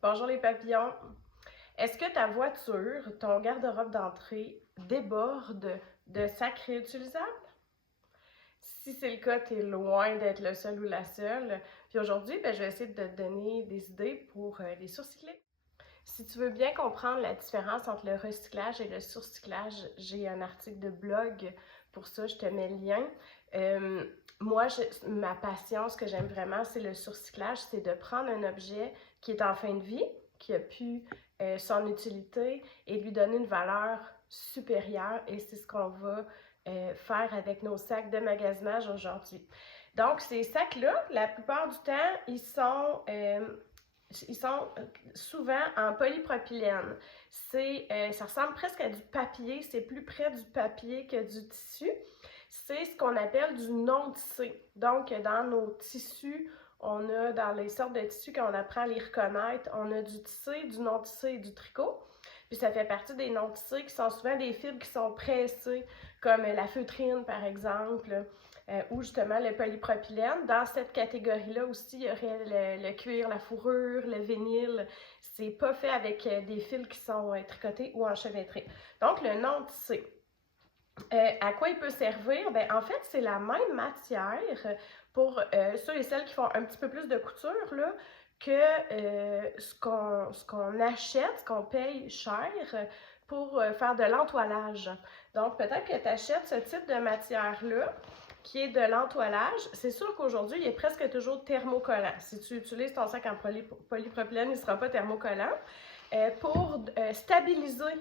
Bonjour les papillons. Est-ce que ta voiture, ton garde-robe d'entrée déborde de sacs réutilisables? Si c'est le cas, tu es loin d'être le seul ou la seule. Puis aujourd'hui, je vais essayer de te donner des idées pour les surcycler. Si tu veux bien comprendre la différence entre le recyclage et le surcyclage, j'ai un article de blog pour ça, je te mets le lien. Euh, ma passion, ce que j'aime vraiment, c'est le surcyclage, c'est de prendre un objet qui est en fin de vie, qui a pu son utilité et lui donner une valeur supérieure et c'est ce qu'on va faire avec nos sacs de magasinage aujourd'hui. Donc, ces sacs-là, la plupart du temps, ils sont souvent en polypropylène. Ça ressemble presque à du papier, c'est plus près du papier que du tissu. C'est ce qu'on appelle du non-tissé. Donc, dans nos tissus, dans les sortes de tissus, quand on apprend à les reconnaître, on a du tissé, du non-tissé et du tricot. Puis ça fait partie des non-tissés qui sont souvent des fibres qui sont pressées, comme la feutrine par exemple, ou justement le polypropylène. Dans cette catégorie-là aussi, il y aurait le cuir, la fourrure, le vinyle. C'est pas fait avec des fils qui sont tricotés ou enchevêtrés. Donc le non-tissé. À quoi il peut servir? En fait, c'est la même matière pour ceux et celles qui font un petit peu plus de couture là, que ce qu'on achète, ce qu'on paye cher pour faire de l'entoilage. Donc, peut-être que tu achètes ce type de matière-là qui est de l'entoilage. C'est sûr qu'aujourd'hui, il est presque toujours thermocollant. Si tu utilises ton sac en polypropylène, il ne sera pas thermocollant. Pour stabiliser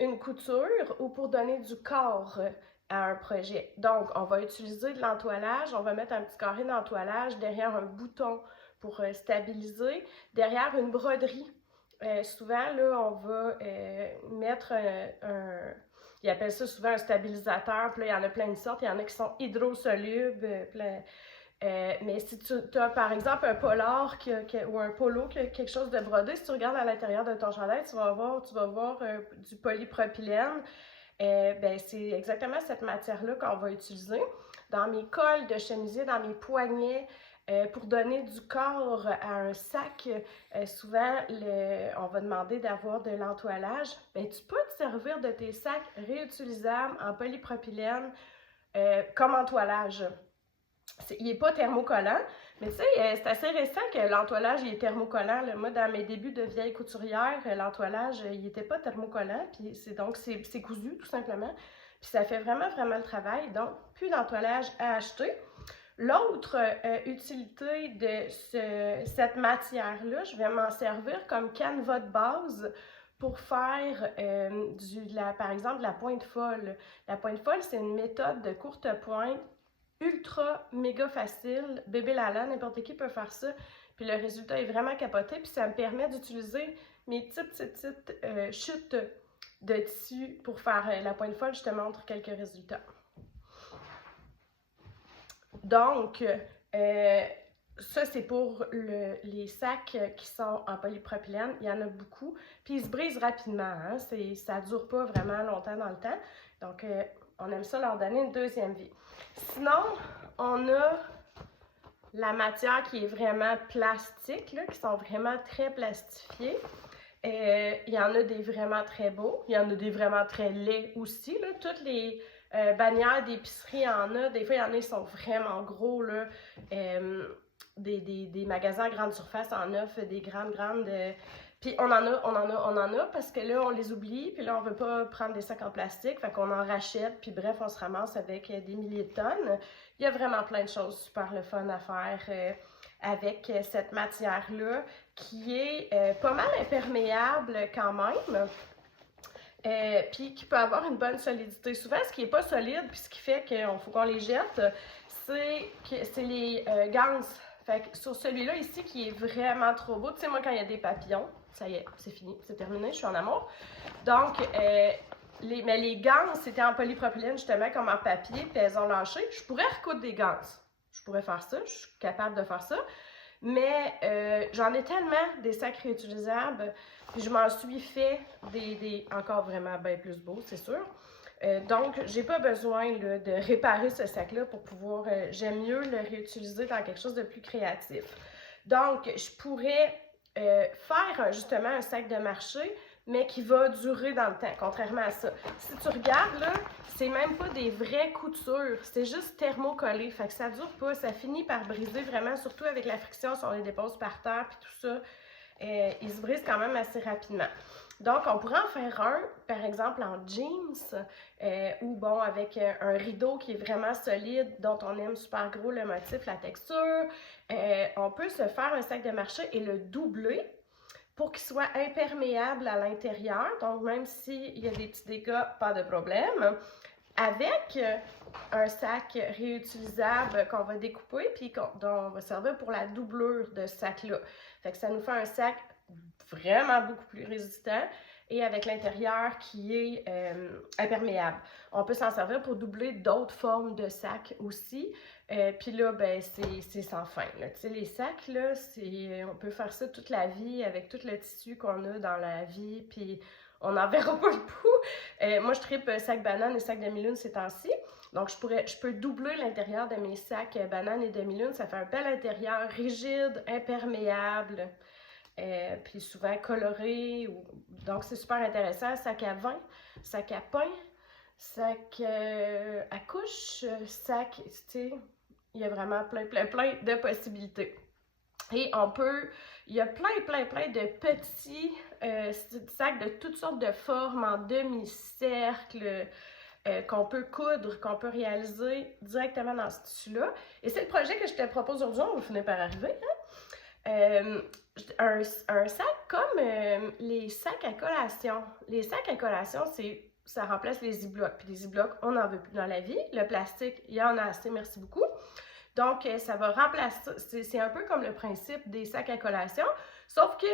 une couture ou pour donner du corps à un projet. Donc, on va utiliser de l'entoilage, on va mettre un petit carré d'entoilage derrière un bouton pour stabiliser, derrière une broderie. Souvent, là, on va mettre ils appellent ça souvent un stabilisateur, puis là, il y en a plein de sortes, il y en a qui sont hydrosolubles, mais si tu as par exemple un polar ou un polo qui a quelque chose de brodé, si tu regardes à l'intérieur de ton chandail, tu vas voir du polypropylène. C'est exactement cette matière-là qu'on va utiliser. Dans mes cols de chemisier, dans mes poignets, pour donner du corps à un sac, souvent, on va demander d'avoir de l'entoilage. Tu peux te servir de tes sacs réutilisables en polypropylène comme entoilage. Il n'est pas thermocollant, mais tu sais, c'est assez récent que l'entoilage est thermocollant. Là. Moi, dans mes débuts de vieille couturière, l'entoilage, il n'était pas thermocollant, puis c'est cousu, tout simplement. Puis ça fait vraiment, vraiment le travail. Donc, plus d'entoilage à acheter. L'autre utilité de cette matière-là, je vais m'en servir comme canevas de base pour faire par exemple, de la pointe folle. La pointe folle, c'est une méthode de courte pointe ultra méga facile. Bébé Lala, n'importe qui peut faire ça. Puis le résultat est vraiment capoté. Puis ça me permet d'utiliser mes petites chutes de tissu pour faire la pointe folle. Je te montre quelques résultats. Donc, ça, c'est pour les sacs qui sont en polypropylène. Il y en a beaucoup. Puis, ils se brisent rapidement. Hein? Ça ne dure pas vraiment longtemps dans le temps. Donc, on aime ça leur donner une deuxième vie. Sinon, on a la matière qui est vraiment plastique, là, qui sont vraiment très plastifiés. Il y en a des vraiment très beaux. Il y en a des vraiment très laids aussi. Là. Toutes les bannières d'épicerie en a. Des fois, il y en a qui sont vraiment gros. Là. Des magasins à grande surface en offrent des grandes. Puis on en a parce que là, on les oublie. Puis là, on veut pas prendre des sacs en plastique. Fait qu'on en rachète. Puis bref, on se ramasse avec des milliers de tonnes. Il y a vraiment plein de choses super le fun à faire avec cette matière-là qui est pas mal imperméable quand même. Puis qui peut avoir une bonne solidité. Souvent, ce qui n'est pas solide, puis ce qui fait qu'il faut qu'on les jette, c'est les ganses. Fait que sur celui-là ici, qui est vraiment trop beau, tu sais, moi, quand il y a des papillons, ça y est, c'est fini, c'est terminé, je suis en amour. Donc, mais les ganses, c'était en polypropylène, justement, comme en papier, puis elles ont lâché. Je pourrais recoudre des ganses. Je pourrais faire ça, je suis capable de faire ça. Mais j'en ai tellement des sacs réutilisables, puis je m'en suis fait des encore vraiment bien plus beaux, c'est sûr. Donc, j'ai pas besoin là, de réparer ce sac-là pour pouvoir, j'aime mieux le réutiliser dans quelque chose de plus créatif. Donc, je pourrais faire justement un sac de marché, mais qui va durer dans le temps, contrairement à ça. Si tu regardes, là, c'est même pas des vraies coutures, c'est juste thermocollé, fait que ça dure pas, ça finit par briser vraiment, surtout avec la friction si on les dépose par terre puis tout ça, ils se brisent quand même assez rapidement. Donc, on pourrait en faire un, par exemple, en jeans, ou bon, avec un rideau qui est vraiment solide, dont on aime super gros le motif, la texture. On peut se faire un sac de marché et le doubler pour qu'il soit imperméable à l'intérieur. Donc, même s'il y a des petits dégâts, pas de problème. Avec un sac réutilisable qu'on va découper puis dont on va servir pour la doublure de ce sac-là. Fait que ça nous fait un sac vraiment beaucoup plus résistant et avec l'intérieur qui est imperméable. On peut s'en servir pour doubler d'autres formes de sacs aussi. Puis là, ben, c'est sans fin. Tu sais, les sacs, là, on peut faire ça toute la vie avec tout le tissu qu'on a dans la vie, puis on n'en verra pas le bout. Moi, je tripe sac banane et sac demi-lune ces temps-ci. Donc, je peux doubler l'intérieur de mes sacs banane et demi-lune. Ça fait un bel intérieur rigide, imperméable, puis souvent coloré. Donc, c'est super intéressant. Sac à vin, sac à pain, sac à couche, sac, tu sais, il y a vraiment plein de possibilités. Et il y a plein de petits sacs de toutes sortes de formes en demi-cercle qu'on peut coudre, qu'on peut réaliser directement dans ce tissu-là. Et c'est le projet que je te propose aujourd'hui, on va finir par arriver. Un sac comme les sacs à collation. Les sacs à collation, ça remplace les ziplocs. Puis les ziplocs, on n'en veut plus dans la vie. Le plastique, il y en a assez, merci beaucoup. Donc, ça va remplacer, c'est un peu comme le principe des sacs à collation, sauf que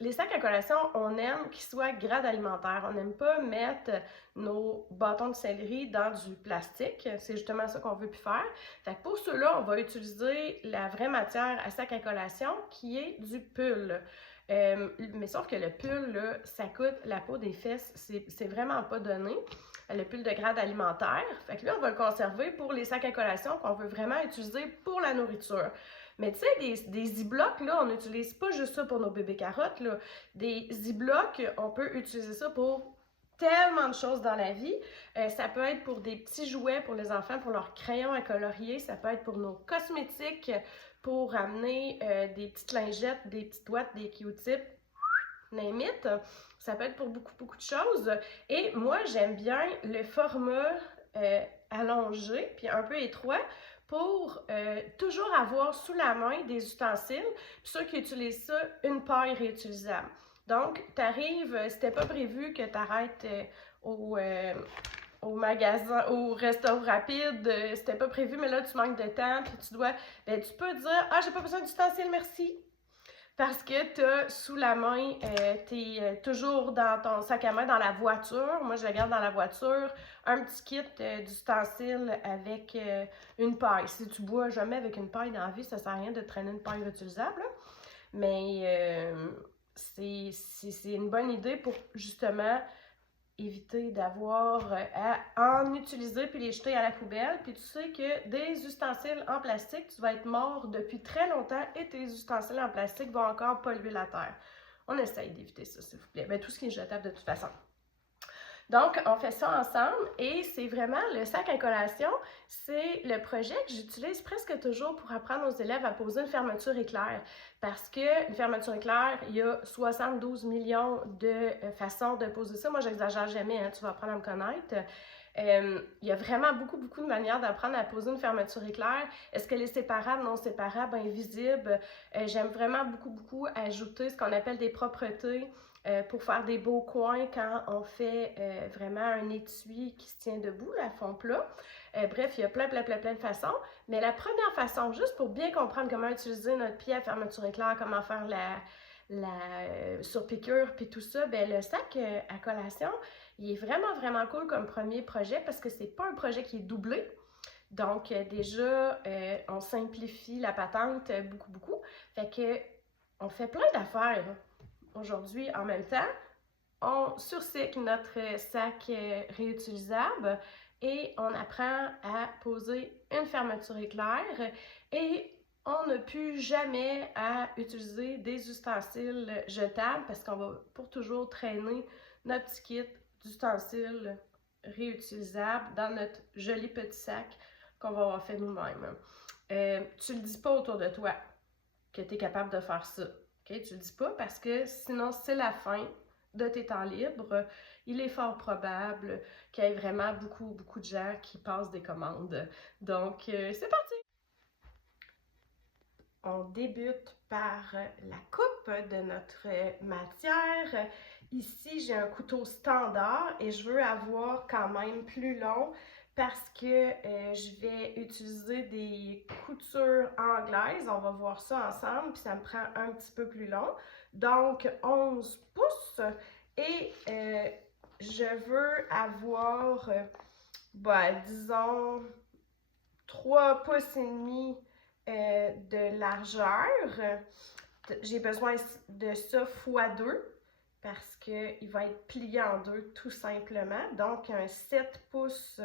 les sacs à collation, on aime qu'ils soient grade alimentaire. On n'aime pas mettre nos bâtons de céleri dans du plastique. C'est justement ça qu'on veut plus faire. Fait que pour ceux-là, on va utiliser la vraie matière à sac à collation qui est du pull. Mais sauf que le pull, là, ça coûte la peau des fesses. C'est vraiment pas donné. Le pull de grade alimentaire. Fait que là, on va le conserver pour les sacs à collation qu'on veut vraiment utiliser pour la nourriture. Mais tu sais, des ziplocs, là, on n'utilise pas juste ça pour nos bébés carottes, là. Des ziplocs, on peut utiliser ça pour tellement de choses dans la vie. Ça peut être pour des petits jouets pour les enfants, pour leurs crayons à colorier. Ça peut être pour nos cosmétiques, pour amener des petites lingettes, des petites doigts, des Q-tips, name it. Ça peut être pour beaucoup de choses. Et moi, j'aime bien le format allongé, puis un peu étroit, pour toujours avoir sous la main des ustensiles. Puis ceux qui utilisent ça, une paille réutilisable. Donc, tu arrives, c'était pas prévu que tu arrêtes au magasin, au resto rapide, c'était pas prévu, mais là, tu manques de temps, puis tu peux dire « Ah, j'ai pas besoin d'ustensiles, merci ». Parce que tu as sous la main, tu es toujours dans ton sac à main dans la voiture. Moi, je le garde dans la voiture. Un petit kit d'ustensiles avec une paille. Si tu bois jamais avec une paille dans la vie, ça sert à rien de traîner une paille réutilisable. Là. Mais c'est une bonne idée pour justement éviter d'avoir à en utiliser puis les jeter à la poubelle. Puis tu sais que des ustensiles en plastique, tu vas être mort depuis très longtemps et tes ustensiles en plastique vont encore polluer la terre. On essaye d'éviter ça, s'il vous plaît. Ben, tout ce qui est jetable de toute façon. Donc, on fait ça ensemble et c'est vraiment le sac à collation, c'est le projet que j'utilise presque toujours pour apprendre aux élèves à poser une fermeture éclair. Parce qu'une fermeture éclair, il y a 72 millions de façons de poser ça. Moi, j'exagère jamais, hein, tu vas apprendre à me connaître. Il y a vraiment beaucoup de manières d'apprendre à poser une fermeture éclair. Est-ce qu'elle est séparable, non séparable, invisible? J'aime vraiment beaucoup ajouter ce qu'on appelle des propretés pour faire des beaux coins quand on fait vraiment un étui qui se tient debout, à fond plat. Bref, il y a plein de façons. Mais la première façon, juste pour bien comprendre comment utiliser notre pied à fermeture éclair, comment faire la surpiqûre, puis tout ça, ben le sac à collation, il est vraiment cool comme premier projet parce que c'est pas un projet qui est doublé. Donc déjà, on simplifie la patente beaucoup. Fait que on fait plein d'affaires aujourd'hui en même temps. On surcycle notre sac réutilisable et on apprend à poser une fermeture éclair et on n'a plus jamais à utiliser des ustensiles jetables parce qu'on va pour toujours traîner notre petit kit d'ustensiles réutilisables dans notre joli petit sac qu'on va avoir fait nous-mêmes. Tu le dis pas autour de toi que tu es capable de faire ça. Okay? Tu le dis pas parce que sinon c'est la fin de tes temps libres. Il est fort probable qu'il y ait vraiment beaucoup de gens qui passent des commandes. Donc, c'est parti! On débute par la coupe de notre matière. Ici, j'ai un couteau standard et je veux avoir quand même plus long parce que je vais utiliser des coutures anglaises. On va voir ça ensemble, puis ça me prend un petit peu plus long. Donc, 11 pouces et je veux avoir, disons, 3 pouces et demi de largeur. J'ai besoin de ça x2 parce qu'il va être plié en deux tout simplement. Donc, un 7 pouces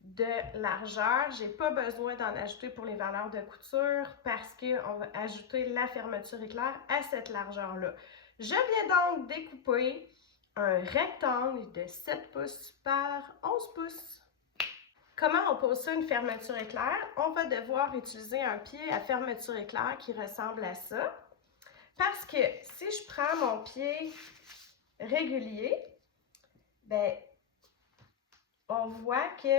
de largeur. J'ai pas besoin d'en ajouter pour les valeurs de couture parce qu'on va ajouter la fermeture éclair à cette largeur-là. Je viens donc découper un rectangle de 7 pouces par 11 pouces. Comment on pose ça une fermeture éclair? On va devoir utiliser un pied à fermeture éclair qui ressemble à ça. Parce que si je prends mon pied régulier, on voit que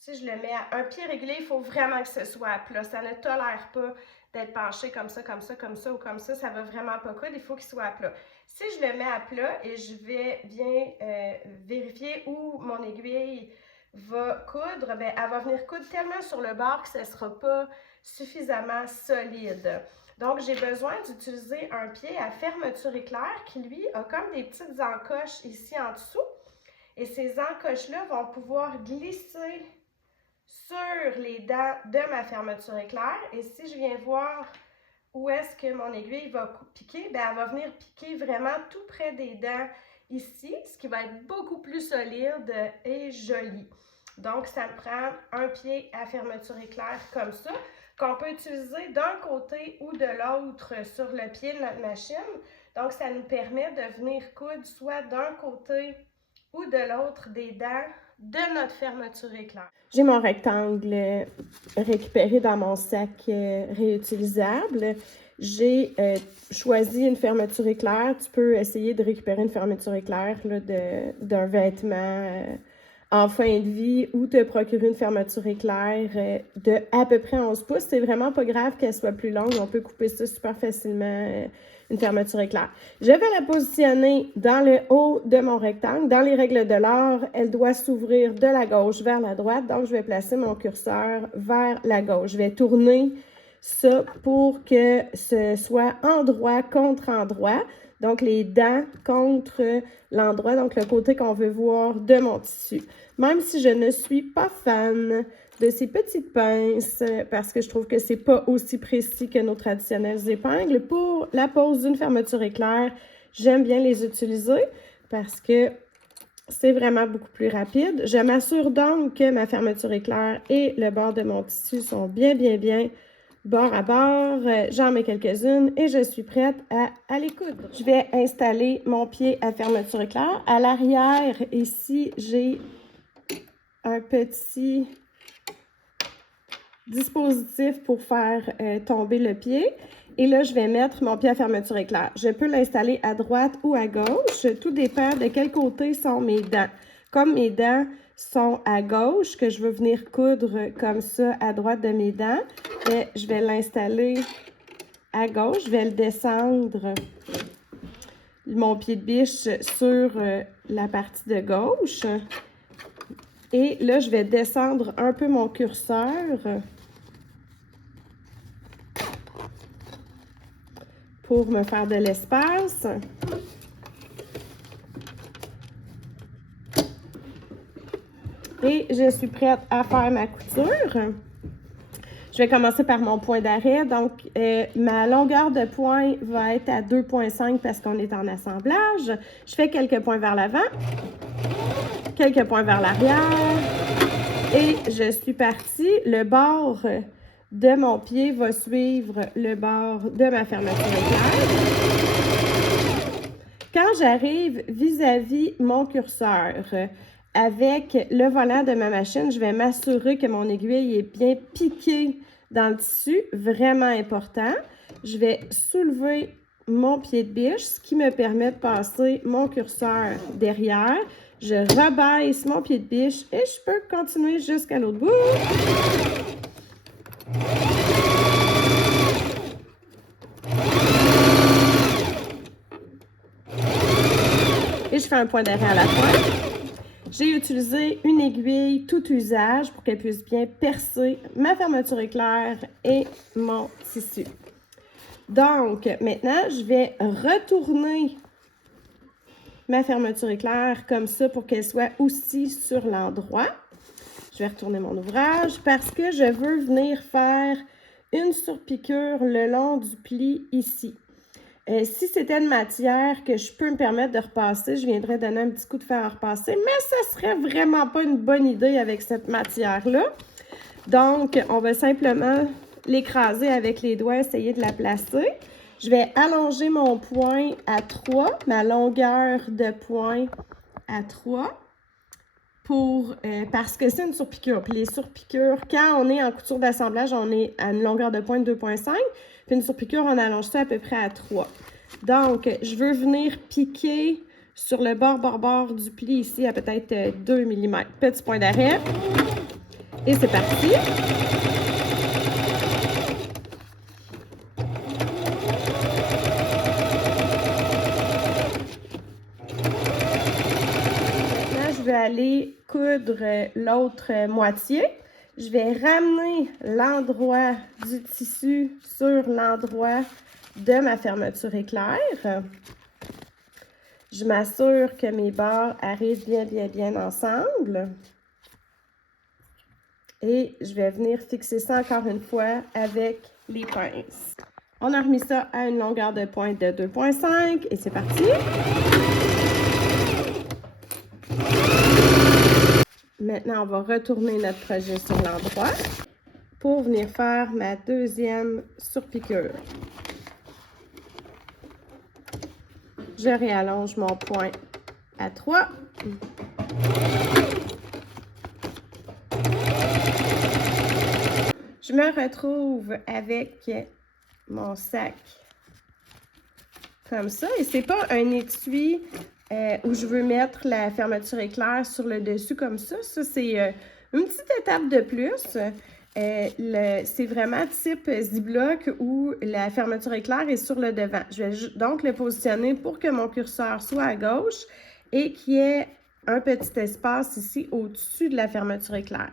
si je le mets à un pied régulier, il faut vraiment que ce soit à plat. Ça ne tolère pas d'être penché comme ça ou comme ça. Ça ne va vraiment pas coudre. Il faut qu'il soit à plat. Si je le mets à plat et je vais bien vérifier où mon aiguille va coudre, elle va venir coudre tellement sur le bord que ce ne sera pas suffisamment solide. Donc, j'ai besoin d'utiliser un pied à fermeture éclair qui, lui, a comme des petites encoches ici en dessous. Et ces encoches-là vont pouvoir glisser sur les dents de ma fermeture éclair. Et si je viens voir où est-ce que mon aiguille va piquer, elle va venir piquer vraiment tout près des dents ici, ce qui va être beaucoup plus solide et joli. Donc, ça me prend un pied à fermeture éclair comme ça, qu'on peut utiliser d'un côté ou de l'autre sur le pied de notre machine. Donc, ça nous permet de venir coudre soit d'un côté ou de l'autre des dents de notre fermeture éclair. J'ai mon rectangle récupéré dans mon sac réutilisable. J'ai choisi une fermeture éclair. Tu peux essayer de récupérer une fermeture éclair d'un vêtement en fin de vie ou te procurer une fermeture éclair de à peu près 11 pouces. C'est vraiment pas grave qu'elle soit plus longue. On peut couper ça super facilement, une fermeture éclair. Je vais la positionner dans le haut de mon rectangle. Dans les règles de l'art, elle doit s'ouvrir de la gauche vers la droite. Donc, je vais placer mon curseur vers la gauche. Je vais tourner ça pour que ce soit endroit contre endroit. Donc, les dents contre l'endroit, donc le côté qu'on veut voir de mon tissu. Même si je ne suis pas fan de ces petites pinces, parce que je trouve que c'est pas aussi précis que nos traditionnelles épingles, pour la pose d'une fermeture éclair, j'aime bien les utiliser parce que c'est vraiment beaucoup plus rapide. Je m'assure donc que ma fermeture éclair et le bord de mon tissu sont bien bord à bord. J'en mets quelques-unes et je suis prête à les coudre. Je vais installer mon pied à fermeture éclair. À l'arrière, ici, j'ai un petit dispositif pour faire tomber le pied. Et là, je vais mettre mon pied à fermeture éclair. Je peux l'installer à droite ou à gauche. Tout dépend de quel côté sont mes dents. Comme mes dents sont à gauche, que je veux venir coudre comme ça à droite de mes dents, je vais l'installer à gauche. Je vais le descendre, mon pied de biche, sur la partie de gauche. Et là, je vais descendre un peu mon curseur pour me faire de l'espace. Et je suis prête à faire ma couture. Je vais commencer par mon point d'arrêt. Donc, ma longueur de point va être à 2,5 parce qu'on est en assemblage. Je fais quelques points vers l'avant, quelques points vers l'arrière. Et je suis partie. Le bord de mon pied va suivre le bord de ma fermeture éclair. Quand j'arrive vis-à-vis mon curseur avec le volant de ma machine, je vais m'assurer que mon aiguille est bien piquée dans le tissu, vraiment important. Je vais soulever mon pied de biche, ce qui me permet de passer mon curseur derrière. Je rebaisse mon pied de biche et je peux continuer jusqu'à l'autre bout. Et je fais un point d'arrêt à la fin. J'ai utilisé une aiguille tout usage pour qu'elle puisse bien percer ma fermeture éclair et mon tissu. Donc, maintenant, je vais retourner ma fermeture éclair comme ça pour qu'elle soit aussi sur l'endroit. Je vais retourner mon ouvrage parce que je veux venir faire une surpiqûre le long du pli ici. Si c'était une matière que je peux me permettre de repasser, je viendrais donner un petit coup de fer à repasser, mais ça serait vraiment pas une bonne idée avec cette matière-là. Donc, on va simplement l'écraser avec les doigts, essayer de la placer. Je vais allonger mon point à 3, ma longueur de point à 3, parce que c'est une surpiqûre. Puis les surpiqûres, quand on est en couture d'assemblage, on est à une longueur de pointe de 2,5. Puis une surpiqûre, on allonge ça à peu près à 3. Donc, je veux venir piquer sur le bord du pli ici à peut-être 2 mm. Petit point d'arrêt. Et c'est parti. Maintenant, je vais aller coudre l'autre moitié. Je vais ramener l'endroit du tissu sur l'endroit de ma fermeture éclair. Je m'assure que mes bords arrivent bien ensemble. Et je vais venir fixer ça encore une fois avec les pinces. On a remis ça à une longueur de pointe de 2,5 et c'est parti. Maintenant, on va retourner notre projet sur l'endroit pour venir faire ma deuxième surpiqûre. Je réallonge mon point à 3. Je me retrouve avec mon sac comme ça. Et c'est pas un étui où je veux mettre la fermeture éclair sur le dessus comme ça. Ça, c'est une petite étape de plus. C'est vraiment type Ziploc où la fermeture éclair est sur le devant. Je vais donc le positionner pour que mon curseur soit à gauche et qu'il y ait un petit espace ici au-dessus de la fermeture éclair.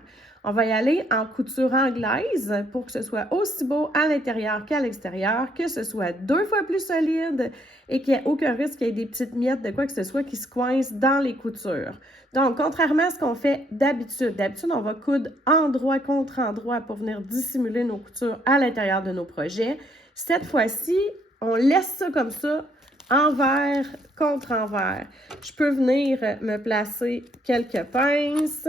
On va y aller en couture anglaise pour que ce soit aussi beau à l'intérieur qu'à l'extérieur, que ce soit 2 fois plus solide et qu'il n'y ait aucun risque qu'il y ait des petites miettes de quoi que ce soit qui se coincent dans les coutures. Donc, contrairement à ce qu'on fait d'habitude, on va coudre endroit contre endroit pour venir dissimuler nos coutures à l'intérieur de nos projets. Cette fois-ci, on laisse ça comme ça, envers contre envers. Je peux venir me placer quelques pinces.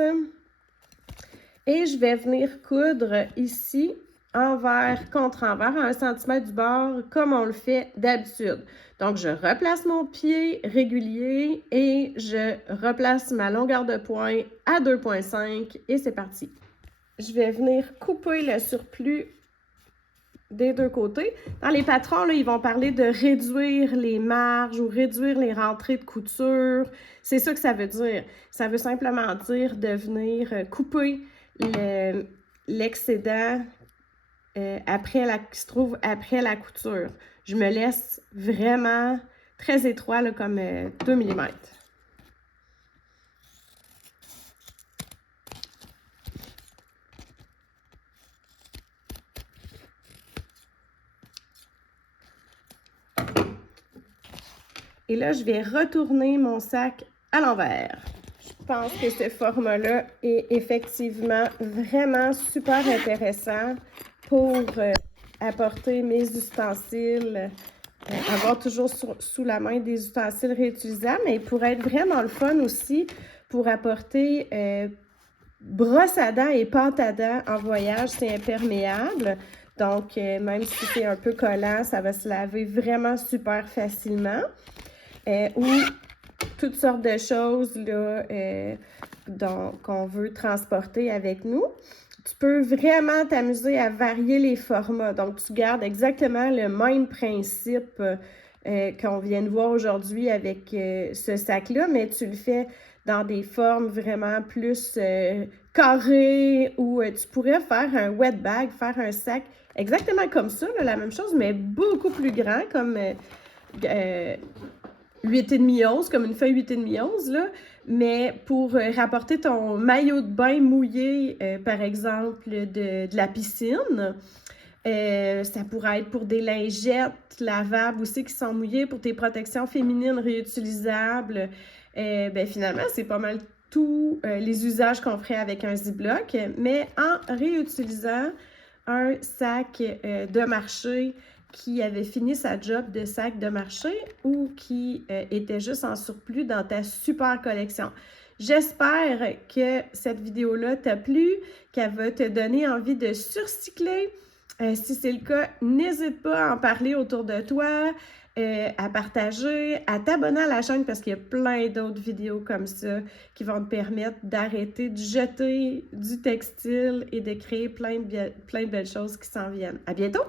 Et je vais venir coudre ici, envers contre envers, à 1 cm du bord, comme on le fait d'habitude. Donc, je replace mon pied régulier et je replace ma longueur de point à 2,5 et c'est parti. Je vais venir couper le surplus des deux côtés. Dans les patrons, là, ils vont parler de réduire les marges ou réduire les rentrées de couture. C'est ça que ça veut dire. Ça veut simplement dire de venir couper l'excédent qui se trouve après la couture. Je me laisse vraiment très étroit, là, comme 2 mm. Et là, je vais retourner mon sac à l'envers. Je pense que ce format-là est effectivement vraiment super intéressant pour apporter mes ustensiles, avoir toujours sous la main des ustensiles réutilisables, mais il pourrait être vraiment le fun aussi pour apporter brosse à dents et pâte à dents en voyage, c'est imperméable. Donc, même si c'est un peu collant, ça va se laver vraiment super facilement. Ou toutes sortes de choses là, qu'on veut transporter avec nous. Tu peux vraiment t'amuser à varier les formats. Donc, tu gardes exactement le même principe qu'on vient de voir aujourd'hui avec ce sac-là, mais tu le fais dans des formes vraiment plus carrées, ou tu pourrais faire un wet bag, faire un sac exactement comme ça, là, la même chose, mais beaucoup plus grand, comme 8,5 onces, comme une feuille 8,5 onces, là, mais pour rapporter ton maillot de bain mouillé, par exemple, de la piscine. Ça pourrait être pour des lingettes lavables aussi qui sont mouillées, pour tes protections féminines réutilisables. Ben finalement, c'est pas mal tous les usages qu'on ferait avec un Ziploc, mais en réutilisant un sac de marché qui avait fini sa job de sac de marché ou qui était juste en surplus dans ta super collection. J'espère que cette vidéo-là t'a plu, qu'elle va te donner envie de surcycler. Si c'est le cas, n'hésite pas à en parler autour de toi, à partager, à t'abonner à la chaîne parce qu'il y a plein d'autres vidéos comme ça qui vont te permettre d'arrêter de jeter du textile et de créer plein de belles choses qui s'en viennent. À bientôt!